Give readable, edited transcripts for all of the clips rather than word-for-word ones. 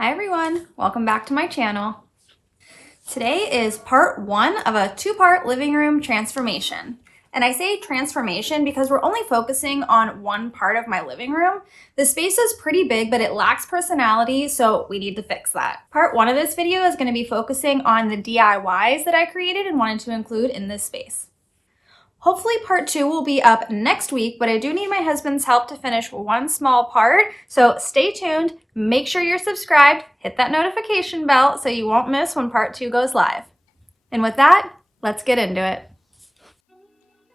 Hi everyone, welcome back to my channel. Today is part one of a two-part living room transformation. And I say transformation because we're only focusing on one part of my living room. The space is pretty big, but it lacks personality, so we need to fix that. Part one of this video is going to be focusing on the DIYs that I created and wanted to include in this space. Hopefully part two will be up next week, but I do need my husband's help to finish one small part, so stay tuned, make sure you're subscribed, hit that notification bell so you won't miss when part two goes live. And with that, let's get into it.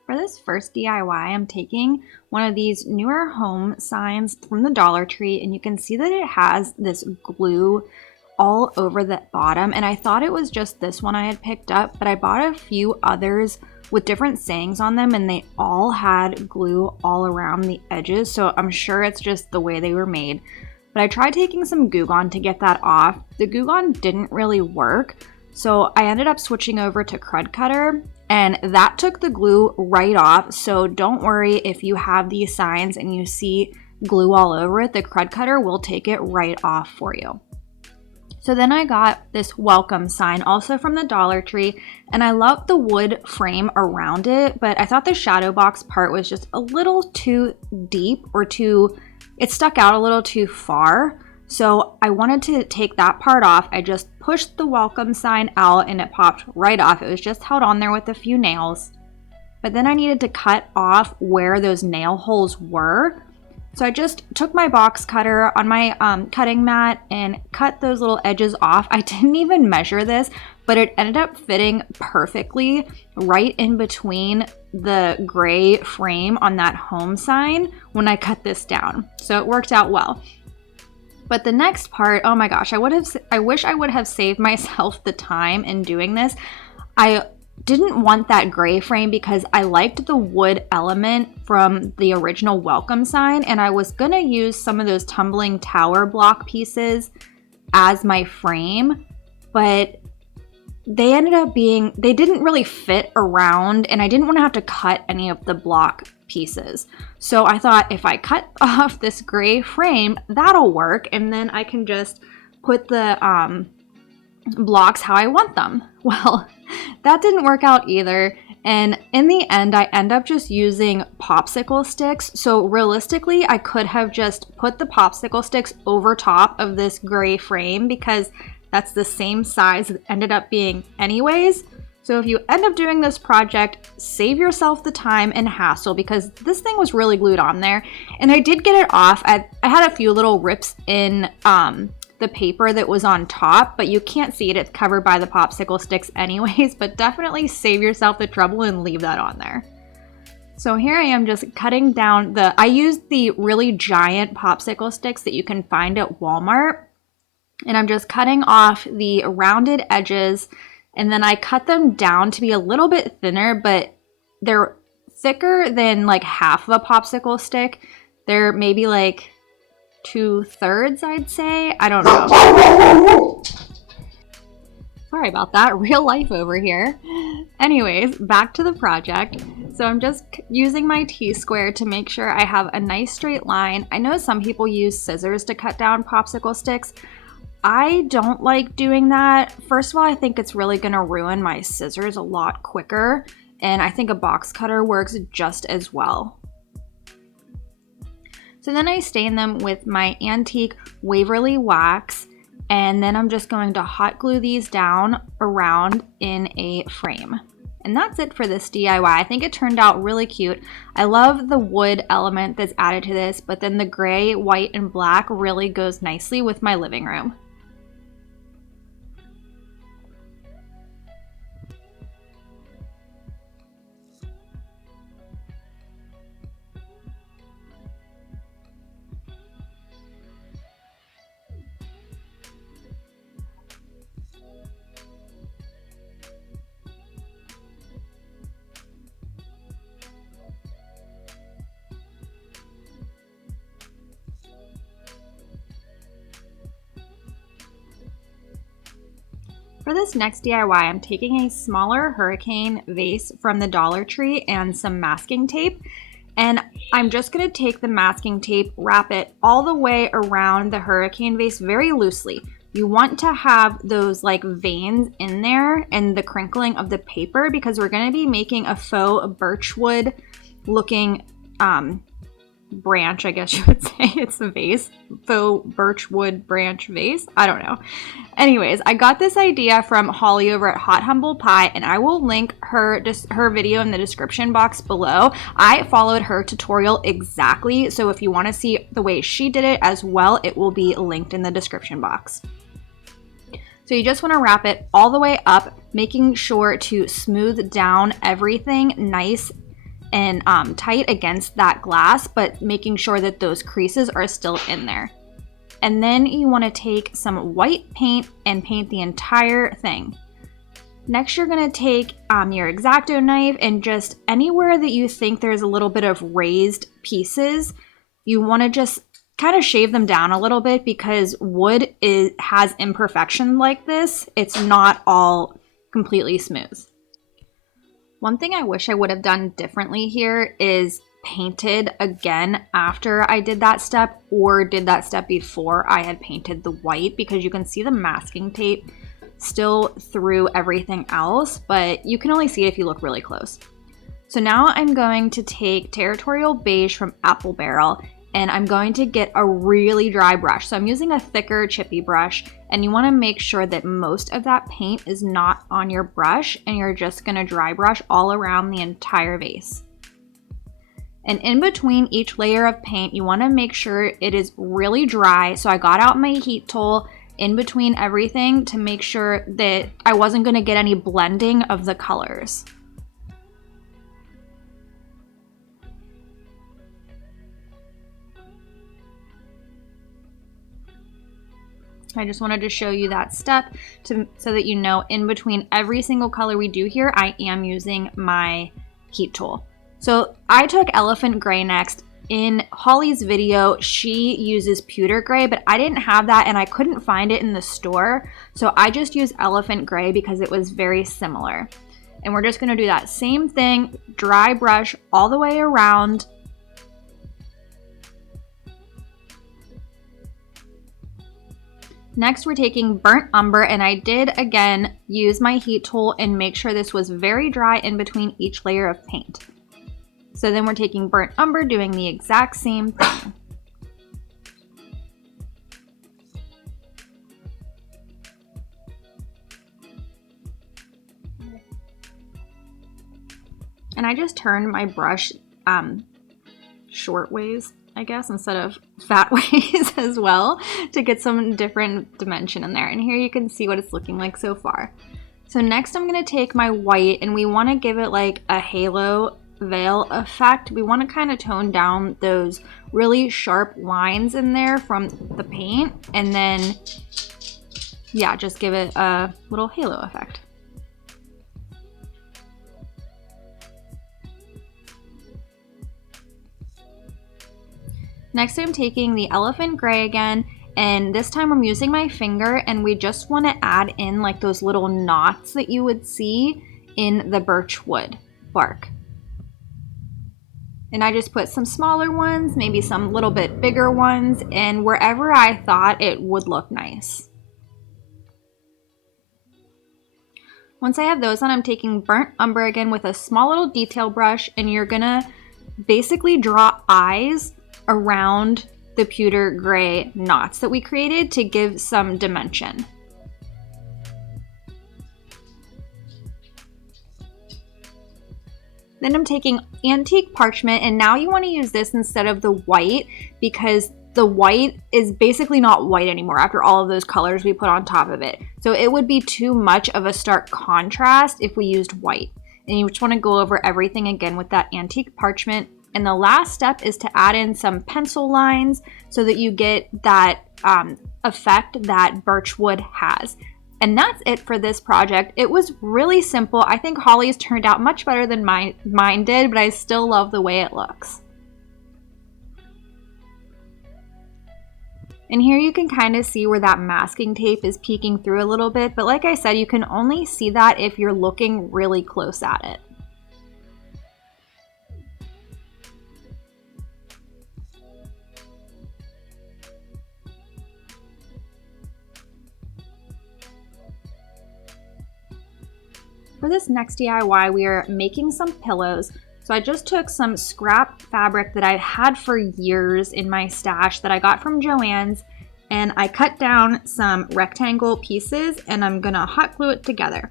For this first DIY, I'm taking one of these newer home signs from the Dollar Tree, and you can see that it has this glue all over the bottom, and I thought it was just this one I had picked up, but I bought a few others with different sayings on them, and they all had glue all around the edges, so I'm sure it's just the way they were made. But I tried taking some Goo Gone to get that off. The Goo Gone didn't really work, so I ended up switching over to Crud Cutter, and that took the glue right off. So don't worry if you have these signs and you see glue all over it, the Crud Cutter will take it right off for you. So then I got this welcome sign also from the Dollar Tree, and I love the wood frame around it, but I thought the shadow box part was just a little too deep or it stuck out a little too far. So I wanted to take that part off. I just pushed the welcome sign out and it popped right off. It was just held on there with a few nails. But then I needed to cut off where those nail holes were. So I just took my box cutter on my cutting mat and cut those little edges off. I didn't even measure this, but it ended up fitting perfectly right in between the gray frame on that home sign when I cut this down. So it worked out well. But the next part, oh my gosh, I wish I would have saved myself the time in doing this. I didn't want that gray frame because I liked the wood element from the original welcome sign, and I was gonna use some of those tumbling tower block pieces as my frame, but they ended up they didn't really fit around, and I didn't want to have to cut any of the block pieces. So I thought if I cut off this gray frame, that'll work, and then I can just put the blocks how I want them. Well, that didn't work out either, and in the end I end up just using popsicle sticks. So realistically I could have just put the popsicle sticks over top of this gray frame because that's the same size it ended up being anyways. So if you end up doing this project, save yourself the time and hassle because this thing was really glued on there, and I did get it off. I had a few little rips in the paper that was on top, but you can't see it. It's covered by the popsicle sticks anyways, but definitely save yourself the trouble and leave that on there. So here I am just cutting down I used the really giant popsicle sticks that you can find at Walmart, and I'm just cutting off the rounded edges, and then I cut them down to be a little bit thinner, but they're thicker than like half of a popsicle stick. They're maybe like 2/3, I'd say. I don't know. Sorry about that. Real life over here. Anyways, back to the project. So I'm just using my T-square to make sure I have a nice straight line. I know some people use scissors to cut down popsicle sticks. I don't like doing that. First of all, I think it's really going to ruin my scissors a lot quicker, and I think a box cutter works just as well. So then I stain them with my antique Waverly wax, and then I'm just going to hot glue these down around in a frame. And that's it for this DIY. I think it turned out really cute. I love the wood element that's added to this, but then the gray, white, and black really goes nicely with my living room. For this next DIY, I'm taking a smaller hurricane vase from the Dollar Tree and some masking tape. And I'm just going to take the masking tape, wrap it all the way around the hurricane vase very loosely. You want to have those like veins in there and the crinkling of the paper because we're going to be making a faux birchwood looking branch, I guess you would say. It's a vase, faux birchwood branch vase. I don't know. Anyways, I got this idea from Holly over at Hot Humble Pie, and I will link her video in the description box below. I followed her tutorial exactly, so if you want to see the way she did it as well, it will be linked in the description box. So you just want to wrap it all the way up, making sure to smooth down everything nice and tight against that glass, but making sure that those creases are still in there. And then you want to take some white paint and paint the entire thing. Next, you're going to take your X-Acto knife and just anywhere that you think there's a little bit of raised pieces, you want to just kind of shave them down a little bit because wood has imperfection like this. It's not all completely smooth. One thing I wish I would have done differently here is painted again after I did that step, or did that step before I had painted the white, because you can see the masking tape still through everything else, but you can only see it if you look really close. So now I'm going to take Territorial Beige from Apple Barrel, and I'm going to get a really dry brush. So I'm using a thicker chippy brush, and you want to make sure that most of that paint is not on your brush, and you're just going to dry brush all around the entire vase. And in between each layer of paint, you want to make sure it is really dry. So I got out my heat tool in between everything to make sure that I wasn't going to get any blending of the colors. I just wanted to show you that step so that you know in between every single color we do here, I am using my heat tool. So I took Elephant Gray next. In Holly's video, she uses pewter gray, but I didn't have that and I couldn't find it in the store. So I just used Elephant Gray because it was very similar. And we're just gonna do that same thing, dry brush all the way around. Next, we're taking Burnt Umber, and I did, again, use my heat tool and make sure this was very dry in between each layer of paint. So then we're taking Burnt Umber, doing the exact same thing. And I just turned my brush short ways, I guess, instead of fat ways as well, to get some different dimension in there. And here you can see what it's looking like so far. So next I'm going to take my white, and we want to give it like a halo veil effect. We want to kind of tone down those really sharp lines in there from the paint, and then yeah, just give it a little halo effect. Next, I'm taking the Elephant Gray again, and this time I'm using my finger, and we just want to add in like those little knots that you would see in the birch wood bark. And I just put some smaller ones, maybe some little bit bigger ones, and wherever I thought it would look nice. Once I have those on, I'm taking Burnt Umber again with a small little detail brush, and you're gonna basically draw eyes around the pewter gray knots that we created to give some dimension. Then I'm taking Antique Parchment, and now you want to use this instead of the white because the white is basically not white anymore after all of those colors we put on top of it. So it would be too much of a stark contrast if we used white. And you just want to go over everything again with that Antique Parchment. And the last step is to add in some pencil lines so that you get that effect that birch wood has. And that's it for this project. It was really simple. I think Holly's turned out much better than mine did, but I still love the way it looks. And here you can kind of see where that masking tape is peeking through a little bit, but like I said, you can only see that if you're looking really close at it. for this next DIY, we are making some pillows. So I just took some scrap fabric that I had for years in my stash that I got from Joann's, and I cut down some rectangle pieces and I'm gonna hot glue it together.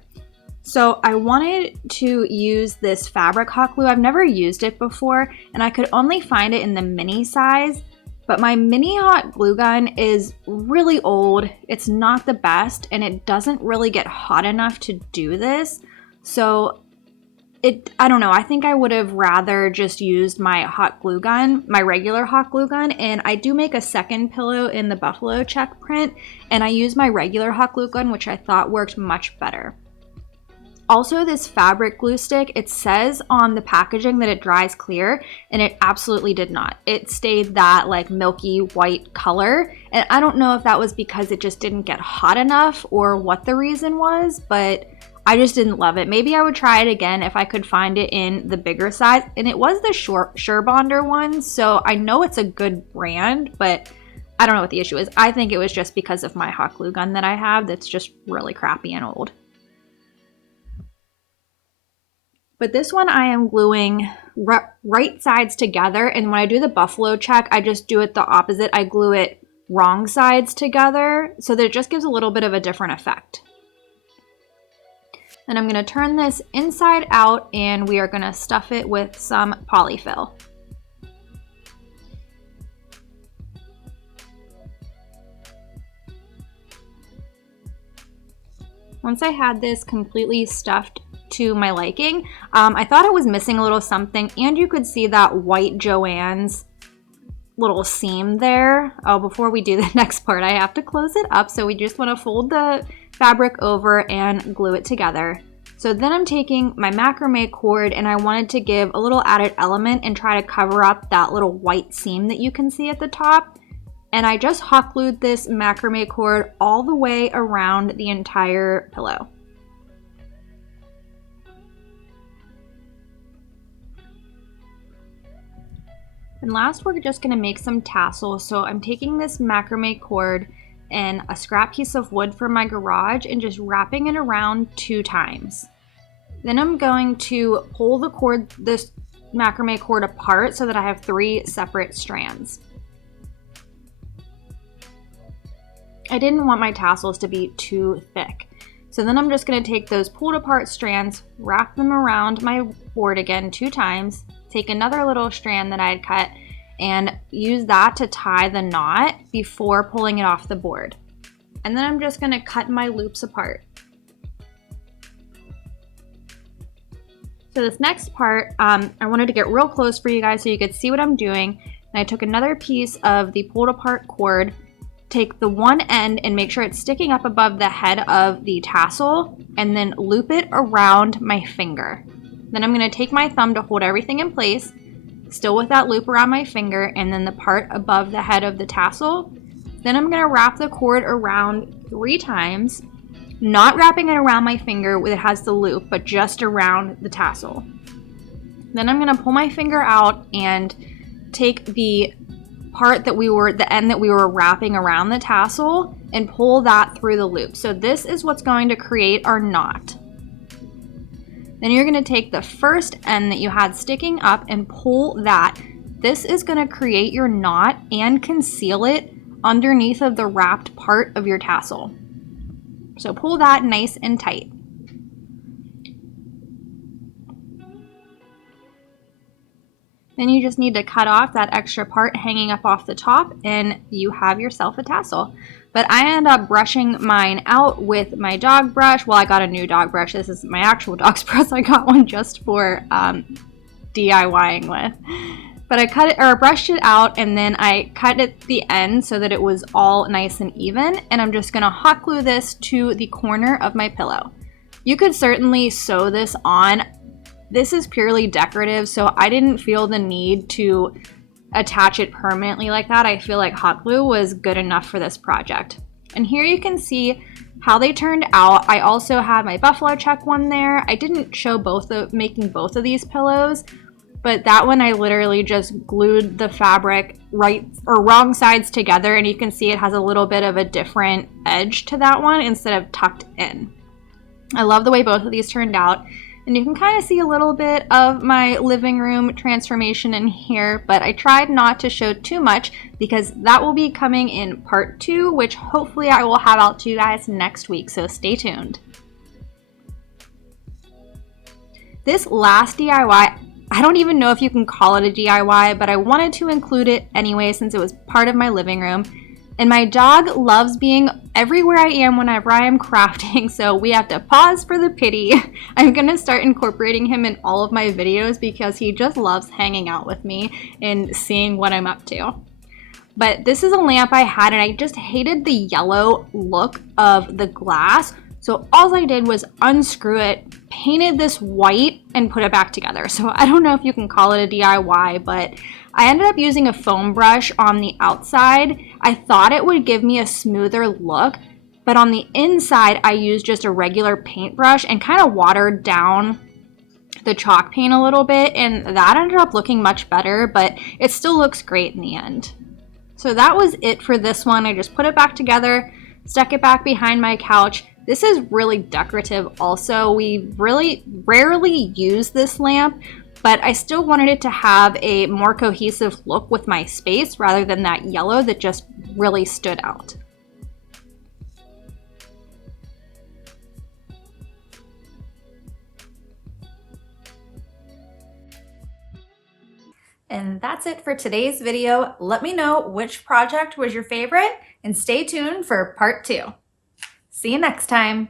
So I wanted to use this fabric hot glue. I've never used it before and I could only find it in the mini size, but my mini hot glue gun is really old. It's not the best and it doesn't really get hot enough to do this. So I don't know, I think I would have rather just used my hot glue gun, my regular hot glue gun, and I do make a second pillow in the buffalo check print, and I use my regular hot glue gun, which I thought worked much better. Also, this fabric glue stick, it says on the packaging that it dries clear, and it absolutely did not. It stayed that like milky white color, and I don't know if that was because it just didn't get hot enough or what the reason was, but I just didn't love it. Maybe I would try it again if I could find it in the bigger size. And it was the Surebonder one, so I know it's a good brand, but I don't know what the issue is. I think it was just because of my hot glue gun that I have that's just really crappy and old. But this one I am gluing right sides together, and when I do the buffalo check, I just do it the opposite. I glue it wrong sides together so that it just gives a little bit of a different effect. Then I'm going to turn this inside out and we are going to stuff it with some polyfill. Once I had this completely stuffed to my liking, I thought it was missing a little something, and you could see that white Joann's little seam there. Oh, before we do the next part, I have to close it up. So we just want to fold the fabric over and glue it together. So then I'm taking my macrame cord and I wanted to give a little added element and try to cover up that little white seam that you can see at the top. And I just hot glued this macrame cord all the way around the entire pillow. And last, we're just gonna make some tassels. So I'm taking this macrame cord and a scrap piece of wood from my garage and just wrapping it around 2 times. Then I'm going to pull the cord, this macrame cord apart so that I have 3 separate strands. I didn't want my tassels to be too thick. So then I'm just gonna take those pulled apart strands, wrap them around my board again 2 times, take another little strand that I had cut and use that to tie the knot before pulling it off the board. And then I'm just gonna cut my loops apart. So this next part, I wanted to get real close for you guys so you could see what I'm doing. And I took another piece of the pulled apart cord, take the one end and make sure it's sticking up above the head of the tassel, and then loop it around my finger. Then I'm gonna take my thumb to hold everything in place, still with that loop around my finger, and then the part above the head of the tassel. Then I'm gonna wrap the cord around 3 times, not wrapping it around my finger where it has the loop, but just around the tassel. Then I'm gonna pull my finger out and take the part that the end that we were wrapping around the tassel and pull that through the loop. So this is what's going to create our knot. Then you're gonna take the first end that you had sticking up and pull that. This is gonna create your knot and conceal it underneath of the wrapped part of your tassel. So pull that nice and tight. Then you just need to cut off that extra part hanging up off the top and you have yourself a tassel. But I end up brushing mine out with my dog brush. Well, I got a new dog brush. This is my actual dog's brush. I got one just for DIYing with. But I cut it or brushed it out and then I cut it at the end so that it was all nice and even. And I'm just gonna hot glue this to the corner of my pillow. You could certainly sew this on. This is purely decorative, so I didn't feel the need to attach it permanently like that. I feel like hot glue was good enough for this project. And here you can see how they turned out. I also have my buffalo check one there. I didn't show making both of these pillows, but that one I literally just glued the fabric wrong sides together, and you can see it has a little bit of a different edge to that one instead of tucked in. I love the way both of these turned out. And you can kind of see a little bit of my living room transformation in here, but I tried not to show too much because that will be coming in part 2, which hopefully I will have out to you guys next week, so stay tuned. This last DIY, I don't even know if you can call it a DIY, but I wanted to include it anyway since it was part of my living room. And my dog loves being everywhere I am whenever I am crafting, so we have to pause for the pity. I'm gonna start incorporating him in all of my videos because he just loves hanging out with me and seeing what I'm up to. But this is a lamp I had and I just hated the yellow look of the glass. So all I did was unscrew it, painted this white, and put it back together. So I don't know if you can call it a DIY, but I ended up using a foam brush on the outside. I thought it would give me a smoother look, but on the inside, I used just a regular paintbrush and kind of watered down the chalk paint a little bit, and that ended up looking much better, but it still looks great in the end. So that was it for this one. I just put it back together, stuck it back behind my couch. This is really decorative also. We really rarely use this lamp, but I still wanted it to have a more cohesive look with my space rather than that yellow that just really stood out. And that's it for today's video. Let me know which project was your favorite and stay tuned for part 2. See you next time.